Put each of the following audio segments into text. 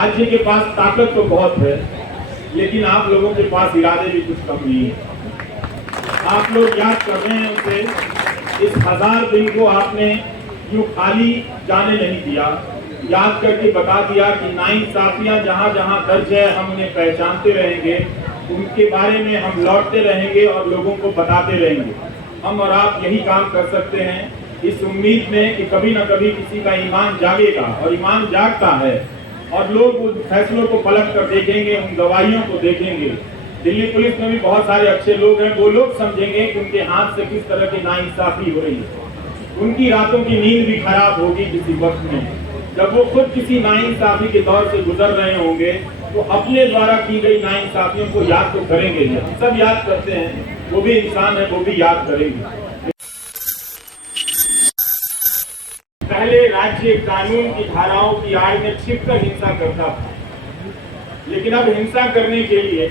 राज्य के पास ताकत तो बहुत है, लेकिन आप लोगों के पास इरादे भी कुछ कम नहीं है। आप लोग याद कर रहे हैं उसे, इस 1000 दिन को आपने यूं खाली जाने नहीं दिया। याद करके बता दिया कि नाइंसाफियां जहां जहां दर्ज है हम उन्हें पहचानते रहेंगे, उनके बारे में हम लौटते रहेंगे और लोगों को बताते रहेंगे। हम और आप यही काम कर सकते हैं, इस उम्मीद में कि कभी न कभी किसी का ईमान जागेगा, और ईमान जागता है और लोग उन फैसलों को पलट कर देखेंगे, उन गवाहियों को देखेंगे। दिल्ली पुलिस में भी बहुत सारे अच्छे लोग हैं, वो लोग समझेंगे कि उनके हाथ से किस तरह की नाइंसाफी हो रही है। उनकी रातों की नींद भी खराब होगी किसी वक्त में, जब वो खुद किसी नाइंसाफी के दौर से गुजर रहे होंगे, तो अपने द्वारा की गई नाइंसाफियों को याद तो करेंगे। सब याद करते हैं, वो भी इंसान है, वो भी याद करेंगे। पहले राज्य कानून की धाराओं की आड़ में छिपकर हिंसा करता था, लेकिन अब हिंसा करने के लिए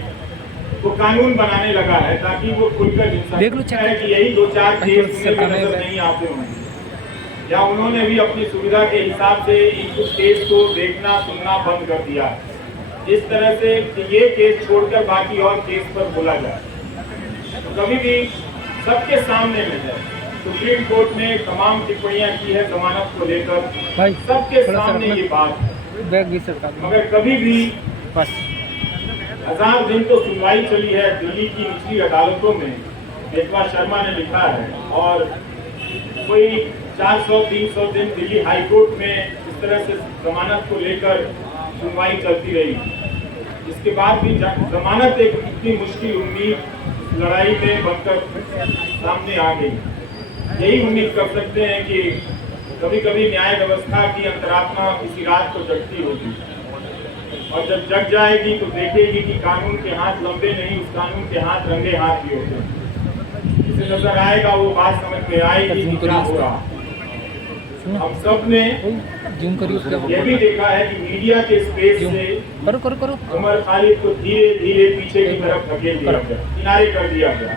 वो कानून बनाने लगा है ताकि वो खुलकर हिंसा है कि यही 2-4 केस नजर नहीं आते होंगे, या उन्होंने भी अपनी सुविधा के हिसाब से इन कुछ केस को देखना सुनना बंद कर दिया है, इस तरह से कि ये केस छोड़कर बाकी और केस पर बोला जाए। तो कभी भी सबके सामने में है, सुप्रीम कोर्ट ने तमाम टिप्पणियां की है जमानत को लेकर, सबके सामने ये बात, मगर कभी भी 1000 दिन तो सुनवाई चली है दिल्ली की निचली अदालतों में। बेतवा शर्मा ने लिखा है, और कोई 400-300 दिन दिल्ली हाई कोर्ट में इस तरह से जमानत को लेकर सुनवाई चलती रही। इसके बाद भी जमानत एक इतनी मुश्किल उम्मीद लड़ाई में बनकर सामने आ गई। यही उम्मीद कर सकते हैं कि कभी कभी न्याय व्यवस्था की अंतरात्मा किसी रात को जगती होगी, और जब जग जाएगी तो देखेगी कि कानून के हाथ लंबे नहीं, उस कानून के हाथ रंगे हाथ ही होते हैं। जिसे नजर आएगा वो बात समझ में आएगी कि क्या हो रहा। हम सब ने ये भी देखा है कि मीडिया के स्पेस से उमर खालिद को धीरे धीरे पीछे की तरफ धकेल दिया गया, किनारे कर दिया गया,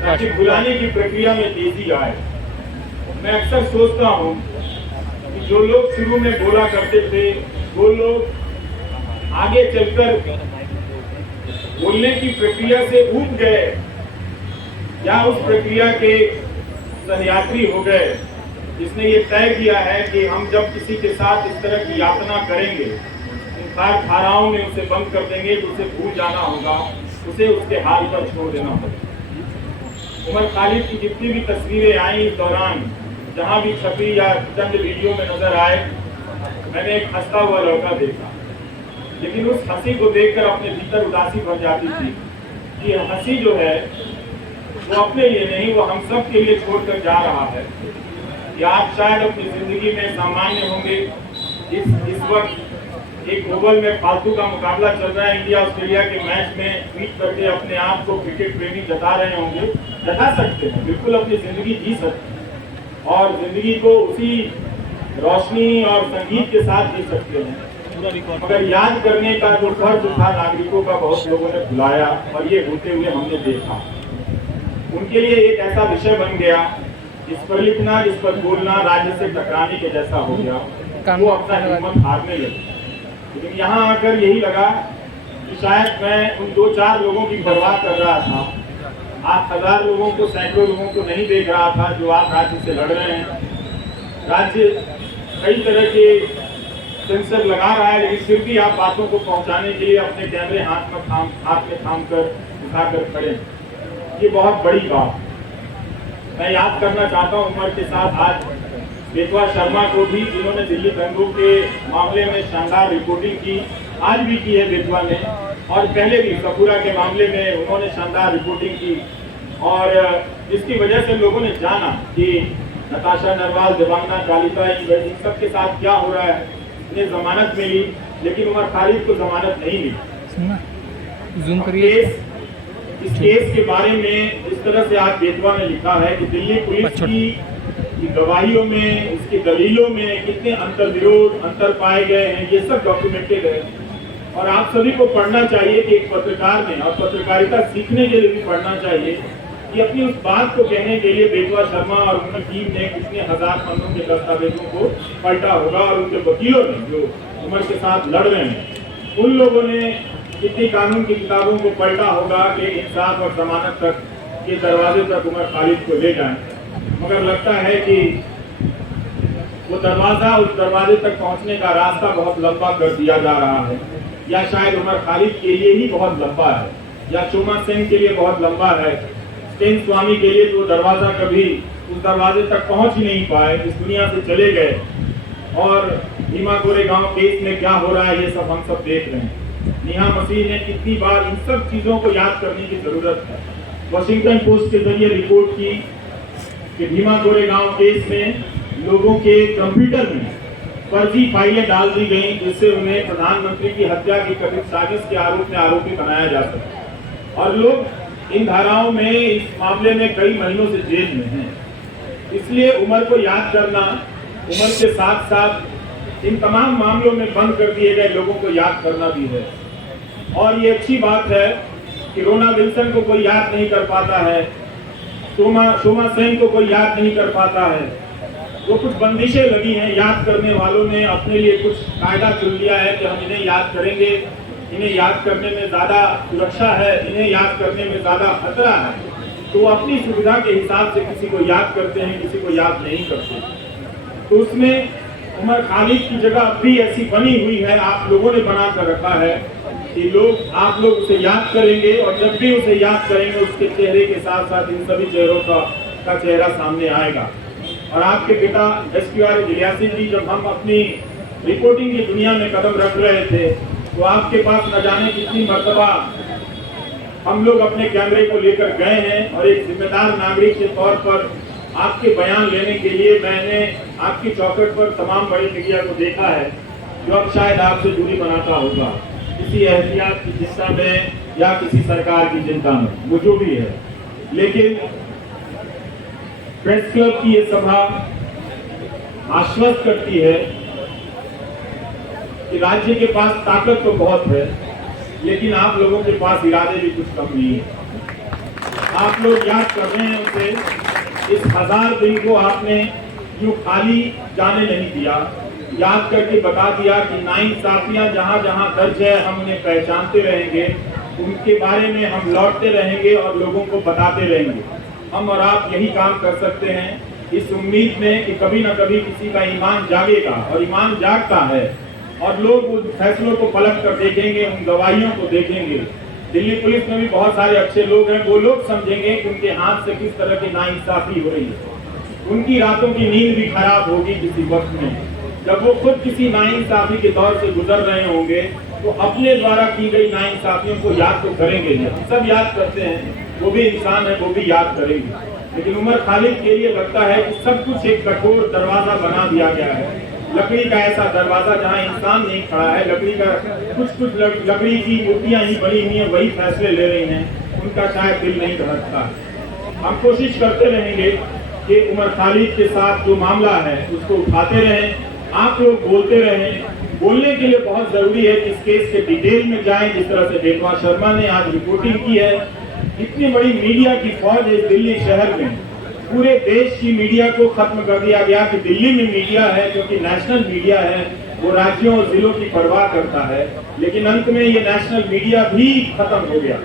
ताकि बुलाने की प्रक्रिया में तेजी आए। मैं अक्सर सोचता हूँ कि जो लोग शुरू में बोला करते थे, वो लोग आगे चलकर बोलने की प्रक्रिया से ऊब गए, या उस प्रक्रिया के सहयात्री हो गए, जिसने ये तय किया है कि हम जब किसी के साथ इस तरह की यातना करेंगे, इन धाराओं में उसे बंद कर देंगे, तो उसे भूल जाना होगा, उसे उसके हाल पर छोड़ देना होगा। उमर खालिद की जितनी भी तस्वीरें आई इस दौरान, जहां भी छपी या चंद वीडियो में नजर आए, मैंने एक हंसता हुआ लड़का देखा, लेकिन उस हंसी को देखकर अपने भीतर उदासी भर जाती थी कि हंसी जो है वो अपने लिए नहीं, वो हम सब के लिए छोड़कर जा रहा है। कि आप शायद अपनी जिंदगी में सामान्य होंगे, इस वक्त एक ओवल में फालतू का मुकाबला चल रहा है, इंडिया ऑस्ट्रेलिया के मैच में ट्वीट करके अपने आप को क्रिकेट प्रेमी जता रहे होंगे, जता सकते हैं, बिल्कुल अपनी जिंदगी जी सकते हैं, और जिंदगी को उसी रोशनी और संगीत के साथ जी सकते हैं। मगर याद करने का जो फर्ज था नागरिकों का, बहुत लोगों ने भुलाया, और ये होते हुए हमने देखा। उनके लिए एक ऐसा विषय बन गया जिस पर लिखना, जिस पर बोलना राज्य से टकराने के जैसा हो गया, वो अपना हिम्मत हारने लगे। लेकिन यहाँ आकर यही लगा कि शायद मैं उन 2-4 लोगों की परवाह कर रहा था, आप 1000 लोगों को, सैकड़ों लोगों को नहीं देख रहा था जो आप राज्य से लड़ रहे हैं। राज्य कई तरह के सेंसर लगा रहा है, लेकिन फिर भी आप बातों को पहुंचाने के लिए अपने कैमरे हाथ में थाम कर उठाकर खड़े हैं। ये बहुत बड़ी बात। मैं याद करना चाहता हूं उमर के साथ आज बेतवा शर्मा को भी, जिन्होंने दिल्ली दंगों के मामले में शानदार रिपोर्टिंग की, आज भी की है बेतवा ने, और पहले भी सपूरा के मामले में उन्होंने शानदार रिपोर्टिंग की, और जिसकी वजह से लोगों ने जाना कि नताशा नरवाल, देवांगना कालिका, इन सबके साथ क्या हो रहा है। इन्हें जमानत मिली, लेकिन उमर खालिद को जमानत नहीं मिली। जूम करिए। इस केस के बारे में इस तरह से आज बेतवा ने लिखा है कि दिल्ली पुलिस की गवाहियों में, उसकी दलीलों में कितने अंतर्विरोध, अंतर पाए गए हैं, ये सब डॉक्यूमेंटेड है। और आप सभी को पढ़ना चाहिए कि एक पत्रकार ने, और पत्रकारिता सीखने के लिए भी पढ़ना चाहिए कि अपनी उस बात को कहने के लिए बेतवा शर्मा और उनकी टीम ने कितने हजार पन्नों के दस्तावेजों को पलटा होगा, और उनके वकीलों ने जो उमर के साथ लड़ रहे हैं उन लोगों ने कितनी कानून की किताबों को पलटा होगा कि इंसाफ और जमानत तक के दरवाजे तक उमर खालिद को ले जाएं। मगर लगता है कि वो दरवाजा, उस दरवाजे तक पहुंचने का रास्ता बहुत लंबा कर दिया जा रहा है, या शायद उमर खालिद के लिए ही बहुत लंबा है, या शोमा सेन के लिए बहुत लंबा है, सेन स्वामी के लिए तो दरवाजा कभी उस दरवाजे तक पहुंच ही नहीं पाए, इस दुनिया से चले गए। और भीमा कोरेगांव केस में क्या हो रहा है ये सब हम सब देख रहे हैं। नेहा मसीह ने कितनी बार इन सब चीजों को याद करने की जरूरत है। वॉशिंगटन पोस्ट के जरिए रिपोर्ट की कि भीमा कोरेगांव केस में लोगों के कंप्यूटर में फर्जी फाइलें डाल दी गई, जिससे उन्हें प्रधानमंत्री की हत्या की कथित साजिश के आरोप में आरोपी बनाया जा सके, और लोग इन धाराओं में, इस मामले में कई महीनों से जेल में हैं। इसलिए उमर को याद करना, उमर के साथ साथ इन तमाम मामलों में बंद कर दिए गए लोगों को याद करना भी है। और ये अच्छी बात है कि रोना विल्सन को कोई याद नहीं कर पाता है, शोमा सेन को कोई याद नहीं कर पाता है। वो कुछ बंदिशें लगी हैं, याद करने वालों ने अपने लिए कुछ कायदा चुन लिया है कि हम इन्हें याद करेंगे, इन्हें याद करने में ज्यादा सुरक्षा है, इन्हें याद करने में ज्यादा खतरा है, तो अपनी सुविधा के हिसाब से किसी को याद करते हैं, किसी को याद नहीं करते। तो उसमें उमर खालिद की जगह अब भी ऐसी बनी हुई है, आप लोगों ने बना कर रखा है कि आप लोग उसे याद करेंगे, और जब भी उसे याद करेंगे उसके चेहरे के साथ साथ इन सभी चेहरों का चेहरा सामने आएगा। और आपके पिता एसपीआर इलियासी जी, जब हम अपनी रिपोर्टिंग की दुनिया में कदम रख रहे थे तो आपके पास न जाने कितनी मर्तबा हम लोग अपने कैमरे को लेकर गए हैं, और एक जिम्मेदार नागरिक के तौर पर आपके बयान लेने के लिए मैंने आपकी चौखट पर तमाम बड़ी मीडिया को देखा है, जो अब शायद आपसे दूरी बनाता होगा किसी एहतियात की चिंता में या किसी सरकार की चिंता में, वो जो भी है। लेकिन प्रेस क्लब की ये सभा आश्वस्त करती है कि राज्य के पास ताकत तो बहुत है, लेकिन आप लोगों के पास इरादे भी कुछ कम नहीं है। आप लोग याद कर रहे हैं उसे, इस 1000 दिन को आपने यूं खाली जाने नहीं दिया, याद करके बता दिया कि नाइंसाफियां जहां जहां दर्ज है हम उन्हें पहचानते रहेंगे, उनके बारे में हम लौटते रहेंगे और लोगों को बताते रहेंगे। हम और आप यही काम कर सकते हैं इस उम्मीद में कि कभी न कभी किसी का ईमान जागेगा, और ईमान जागता है, और लोग उन फैसलों को पलट कर देखेंगे, उन गवाहियों को देखेंगे। दिल्ली पुलिस में भी बहुत सारे अच्छे लोग हैं, वो लोग समझेंगे कि उनके हाथ से किस तरह की नाइंसाफी हो रही है। उनकी रातों की नींद भी खराब होगी किसी वक्त में, जब वो खुद किसी नाइंसाफी के दौर से गुजर रहे होंगे, तो अपने द्वारा की गई नाइंसाफियों को याद तो करेंगे। हम सब याद करते हैं, वो भी इंसान है, वो भी याद करेंगे। लेकिन उमर खालिद के लिए लगता है कि सब कुछ एक कठोर दरवाजा बना दिया गया है, लकड़ी का ऐसा दरवाजा जहां इंसान नहीं खड़ा है, लकड़ी का कुछ लकड़ी की मूर्तियां ही बनी हुई हैं, वही फैसले ले रही हैं, उनका शायद दिल नहीं धड़कता। हम कोशिश करते रहेंगे कि उमर खालिद के साथ जो मामला है उसको उठाते रहें, आप लोग बोलते रहें। बोलने के लिए बहुत जरूरी है कि इस केस के डिटेल में जाएं, जिस तरह से बेतवा शर्मा ने आज रिपोर्टिंग की है। इतनी बड़ी मीडिया की फौज है दिल्ली शहर में, पूरे देश की मीडिया को खत्म कर दिया गया कि दिल्ली में मीडिया है, क्योंकि नेशनल मीडिया है, वो राज्यों और जिलों की परवाह करता है। लेकिन अंत में ये नेशनल मीडिया भी खत्म हो गया,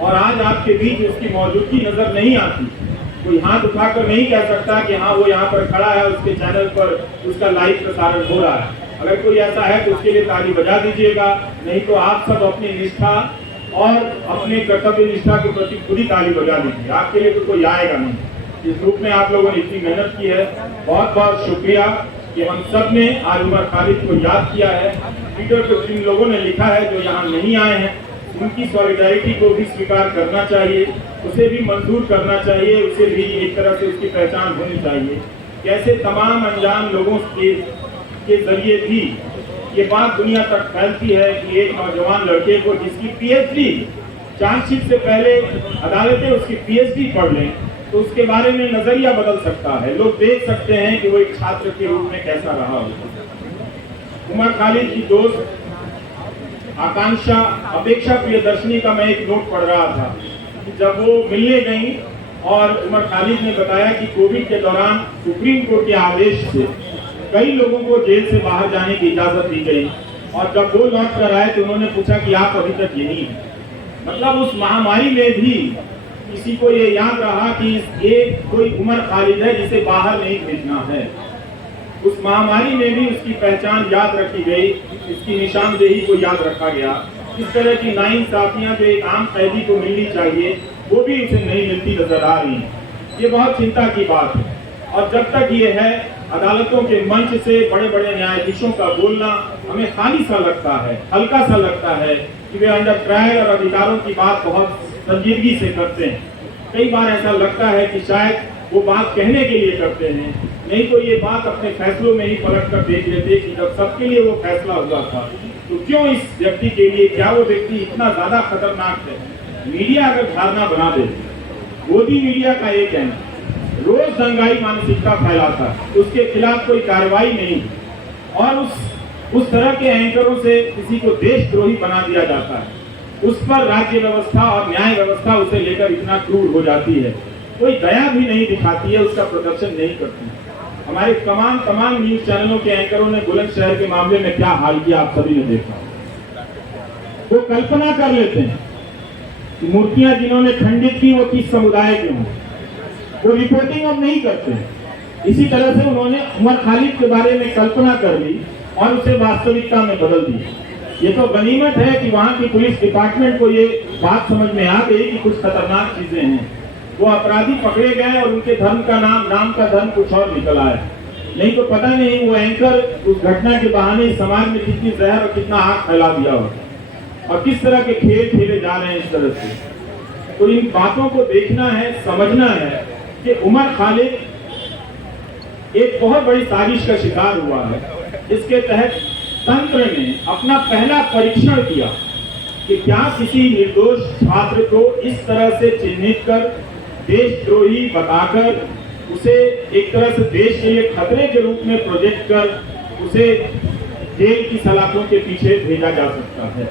और आज आपके बीच उसकी मौजूदगी नजर नहीं आती। कोई हाथ उठाकर नहीं कह सकता कि हाँ वो यहाँ पर खड़ा है, उसके चैनल पर उसका लाइव प्रसारण हो रहा है। अगर कोई ऐसा है तो उसके लिए ताली बजा दीजिएगा, नहीं तो आप सब अपनी निष्ठा और अपने कर्तव्य निष्ठा के प्रति खुद ही ताली बजा दीजिए। आपके लिए तो कोई आएगा नहीं। इस रूप में आप लोगों ने इतनी मेहनत की है, बहुत बहुत शुक्रिया कि हम सब ने आज उमर खालिद को याद किया है। ट्विटर पर जिन लोगों ने लिखा है जो यहाँ नहीं आए हैं, उनकी सॉलिडारिटी को भी स्वीकार करना चाहिए, उसे भी मंजूर करना चाहिए, उसे भी एक तरह से उसकी पहचान होनी चाहिए। कैसे तमाम अनजान लोगों के जरिए भी ये बात दुनिया तक फैलती है कि एक नौजवान लड़के को जिसकी पीएचडी, चार्जशीट से पहले अदालतें उसकी पीएचडी पढ़ लें तो उसके बारे में नजरिया बदल सकता है। लोग देख सकते हैं कि वो एक छात्र के रूप में कैसा रहा हो। उमर खालिद की दोस्त आकांक्षा अपेक्षा प्रियदर्शनी का मैं एक नोट पढ़ रहा था कि जब वो मिलने गई और उमर खालिद ने बताया कि कोविड के दौरान सुप्रीम कोर्ट के आदेश से कई लोगों को जेल से बाहर जाने की इजाजत दी गई और जब वो लौट कर आए तो उन्होंने पूछा कि आप अभी तक यहीं हैं। मतलब उस महामारी में भी किसी को ये याद रहा कि एक कोई उमर खालिद है जिसे बाहर नहीं भेजना है। उस महामारी में भी उसकी पहचान याद रखी गई, इसकी निशानदेही को याद रखा गया। इस तरह की नाइंसाफियां जो एक आम कैदी को मिलनी चाहिए वो भी उसे नहीं मिलती नजर आ रही है। ये बहुत चिंता की बात है और जब तक ये है अदालतों के मंच से बड़े बड़े न्यायाधीशों का बोलना हमें खाली सा लगता है, हल्का सा लगता है कि वे अंडर ट्रायल और अधिकारों की बात बहुत संजीदगी से करते हैं। कई बार ऐसा लगता है कि शायद वो बात कहने के लिए करते हैं, नहीं तो ये बात अपने फैसलों में ही पलट कर देख लेते कि जब सबके लिए वो फैसला हुआ था तो क्यों इस व्यक्ति के लिए, क्या वो व्यक्ति इतना ज्यादा खतरनाक है। मीडिया अगर धारणा बना दे, मोदी मीडिया का एक है रोज दंगाई मानसिकता फैलाता, उसके खिलाफ कोई कार्रवाई नहीं और उस तरह के एंकरों से किसी को देशद्रोही बना दिया जाता है, उस पर राज्य व्यवस्था और न्याय व्यवस्था उसे लेकर इतना क्रूर हो जाती है, कोई दया भी नहीं दिखाती है, उसका प्रदर्शन नहीं करती। हमारे तमाम न्यूज चैनलों के एंकरों ने बुलंदशहर के मामले में क्या हाल किया आप सभी ने देखा। वो कल्पना कर लेते हैं कि मूर्तियां जिन्होंने खंडित की वो किस समुदाय के हों, वो रिपोर्टिंग अब नहीं करते। इसी तरह से उन्होंने उमर खालिद के बारे में कल्पना कर ली और उसे वास्तविकता में बदल दी। ये तो गनीमत है कि वहां की पुलिस डिपार्टमेंट को ये बात समझ में आ गई कि कुछ खतरनाक चीजें हैं। वो अपराधी पकड़े गए और उनके धर्म का नाम का धर्म कुछ और निकल आया। नहीं तो पता नहीं वो एंकर उस घटना के बहाने समाज में कितनी जहर और कितना आग फैला दिया होता और किस तरह के खेल खेले जा रहे हैं इस तरह से। तो इन बातों को देखना है, समझना है कि उमर खालिद एक बहुत बड़ी साजिश का शिकार हुआ है। इसके तहत तंत्र ने अपना पहला परीक्षण किया कि क्या किसी निर्दोष छात्र को इस तरह से चिन्हित कर, देशद्रोही बताकर, उसे एक तरह से देश के लिए खतरे के रूप में प्रोजेक्ट कर उसे जेल की सलाखों के पीछे भेजा जा सकता है।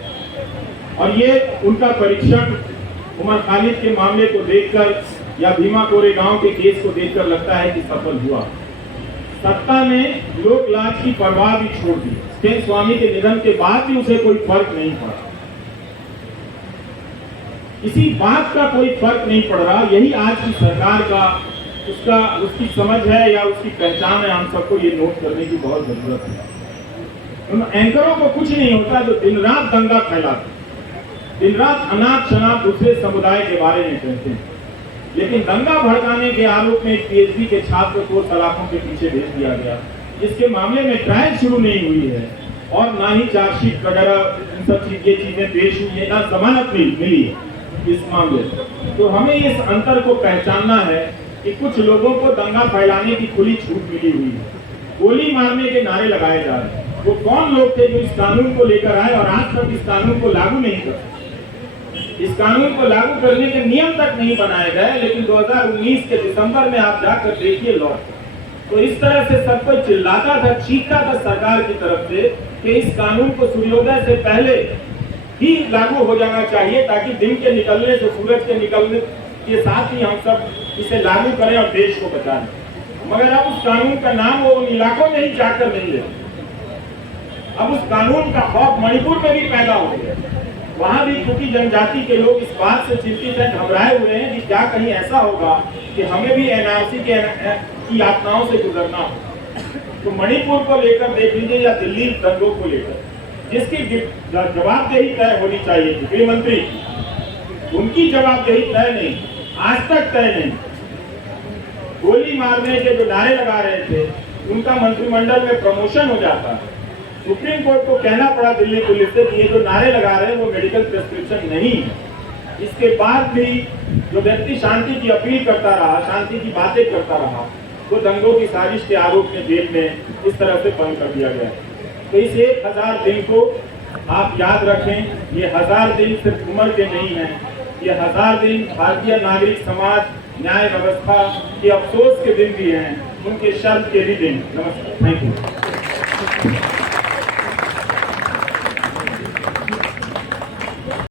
और ये उनका परीक्षण उमर खालिद के मामले को देखकर या भीमा कोरेगांव के केस को देखकर लगता है कि सफल हुआ। सत्ता ने लोक लाज की परवाह भी छोड़ दी। स्टेन स्वामी के निधन के बाद भी उसे कोई फर्क नहीं पड़ा, किसी बात का कोई फर्क नहीं पड़ रहा। यही आज की सरकार का उसकी समझ है या उसकी पहचान है। हम सबको ये नोट करने की बहुत जरूरत है। उन एंकरों को कुछ नहीं होता जो दिन रात दंगा फैलाते, दिन रात अनाप शनाप दूसरे समुदाय के बारे में कहते हैं, लेकिन दंगा भड़काने के आरोप में पीएचडी के छात्र को सलाखों के पीछे भेज दिया गया, जिसके मामले में ट्रायल शुरू नहीं हुई है और ना ही चार्जशीट वगैरह इन सब चीजें पेश हुई है, ना जमानत मिली है इस मामले में। तो हमें इस अंतर को पहचानना है कि कुछ लोगों को दंगा फैलाने की खुली छूट मिली हुई है, गोली मारने के नारे लगाए जा रहे हैं। वो कौन लोग थे जो इस कानून को लेकर आए और आज तक इस कानून को लागू नहीं कर, इस कानून को लागू करने के नियम तक नहीं बनाए गए। लेकिन 2019 के दिसंबर में आप जाकर देखिए लौट, तो इस तरह से सब कोई चिल्लाता था, चीखता था सरकार की तरफ से कि इस कानून को सूर्योदय से पहले ही लागू हो जाना चाहिए ताकि दिन के निकलने से, सूरज के निकलने के साथ ही हम सब इसे लागू करें और देश को बचाएं। मगर अब उस कानून का नाम वो उन इलाकों में ही जाकर नहीं लेते। अब उस कानून का खौफ मणिपुर में भी पैदा हो गया। वहां भी क्योंकि जनजाति के लोग इस बात से चिंतित हैं, घबराए हुए हैं कि क्या कहीं ऐसा होगा कि हमें भी एनआरसी की यातनाओं से गुजरना हो। तो मणिपुर को लेकर देख लीजिए या दिल्ली दंगों को लेकर जिसकी जवाबदेही तय होनी चाहिए थी गृह मंत्री, उनकी जवाबदेही तय नहीं, आज तक तय नहीं। गोली मारने के जो नारे लगा रहे थे उनका मंत्रिमंडल में प्रमोशन हो जाता है। सुप्रीम कोर्ट को कहना पड़ा दिल्ली पुलिस से कि ये जो नारे लगा रहे हैं वो मेडिकल प्रिस्क्रिप्शन नहीं है। इसके बाद भी जो व्यक्ति शांति की अपील करता रहा, शांति की बातें करता रहा, वो दंगों की साजिश के आरोप में जेल में इस तरह से बंद कर दिया गया। तो इस 1000 दिन को आप याद रखें। ये 1000 दिन सिर्फ उम्र के नहीं है, ये 1000 दिन भारतीय नागरिक समाज, न्याय व्यवस्था के अफसोस के दिन भी हैं, उनके शर्म के भी दिन। नमस्कार, थैंक यू।